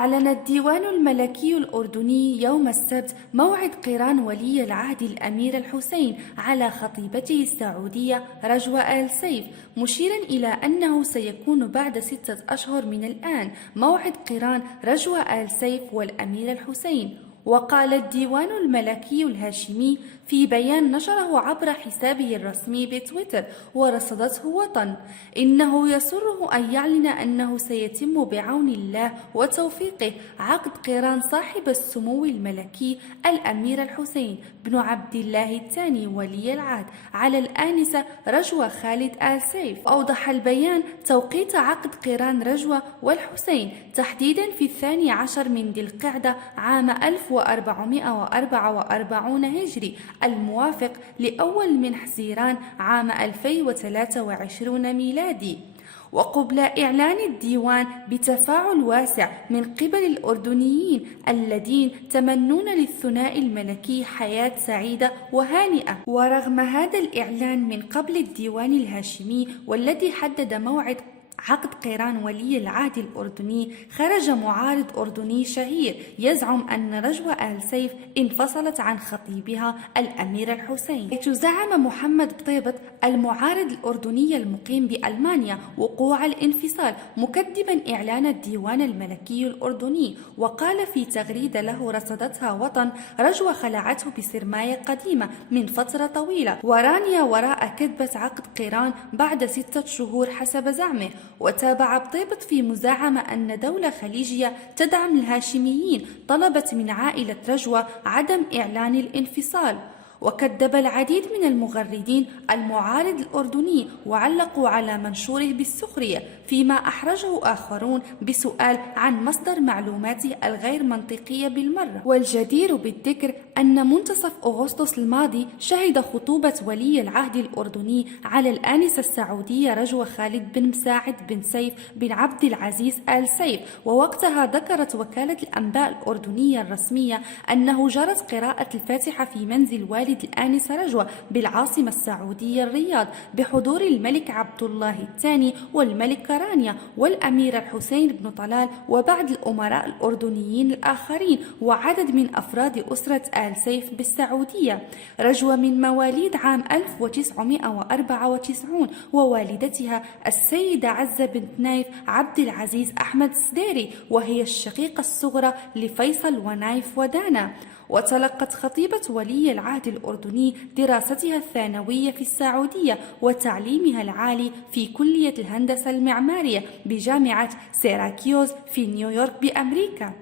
أعلن الديوان الملكي الأردني يوم السبت موعد قران ولي العهد الأمير الحسين على خطيبته السعودية رجوة آل سيف، مشيرا إلى أنه سيكون بعد 6 أشهر من الآن موعد قران رجوة آل سيف والأمير الحسين. وقال الديوان الملكي الهاشمي في بيان نشره عبر حسابه الرسمي بتويتر ورصدته وطن: إنه يسره أن يعلن أنه سيتم بعون الله وتوفيقه عقد قران صاحب السمو الملكي الأمير الحسين بن عبد الله الثاني ولي العهد على الآنسة رجوة خالد آل سيف. أوضح البيان توقيت عقد قران رجوة والحسين تحديدا في 12 من ذي القعدة عام 1444 هجري الموافق لأول من حزيران عام 2023 ميلادي. وقبل إعلان الديوان بتفاعل واسع من قبل الأردنيين الذين تمنون للثنائي الملكي حياة سعيدة وهانئة. ورغم هذا الإعلان من قبل الديوان الهاشمي والذي حدد موعد عقد قران ولي العهد الأردني، خرج معارض أردني شهير يزعم أن رجوة آل سيف انفصلت عن خطيبها الأمير الحسين، حيث زعم محمد طيبط المعارض الأردني المقيم بألمانيا وقوع الانفصال، مكذبا إعلان الديوان الملكي الأردني. وقال في تغريدة له رصدتها وطن: رجوة خلعته بسرماية قديمة من فترة طويلة ورانية وراء كذبة عقد قران بعد 6 شهور حسب زعمه. وتابع طيبط في مزاعمة أن دولة خليجية تدعم الهاشميين طلبت من عائلة رجوة عدم إعلان الانفصال. وكذب العديد من المغردين المعارض الأردني وعلقوا على منشوره بالسخرية، فيما أحرجه آخرون بسؤال عن مصدر معلوماته الغير منطقية بالمرة. والجدير بالذكر أن منتصف أغسطس الماضي شهد خطوبة ولي العهد الأردني على الآنسة السعودية رجوة خالد بن مساعد بن سيف بن عبد العزيز آل سيف. ووقتها ذكرت وكالة الأنباء الأردنية الرسمية أنه جرت قراءة الفاتحة في منزل والد الآنسة رجوة بالعاصمة السعودية الرياض بحضور الملك عبد الله الثاني والملكة رانيا والأمير الحسين بن طلال وبعض الأمراء الأردنيين الآخرين وعدد من أفراد أسرة آل سيف بالسعودية. رجوة من مواليد عام 1994 ووالدتها السيدة عزة بنت نايف عبد العزيز أحمد السديري، وهي الشقيقة الصغرى لفيصل ونايف ودانا. وتلقت خطيبة ولي العهد الأردني دراستها الثانوية في السعودية وتعليمها العالي في كلية الهندسة المعمارية بجامعة سيراكيوز في نيويورك بأمريكا.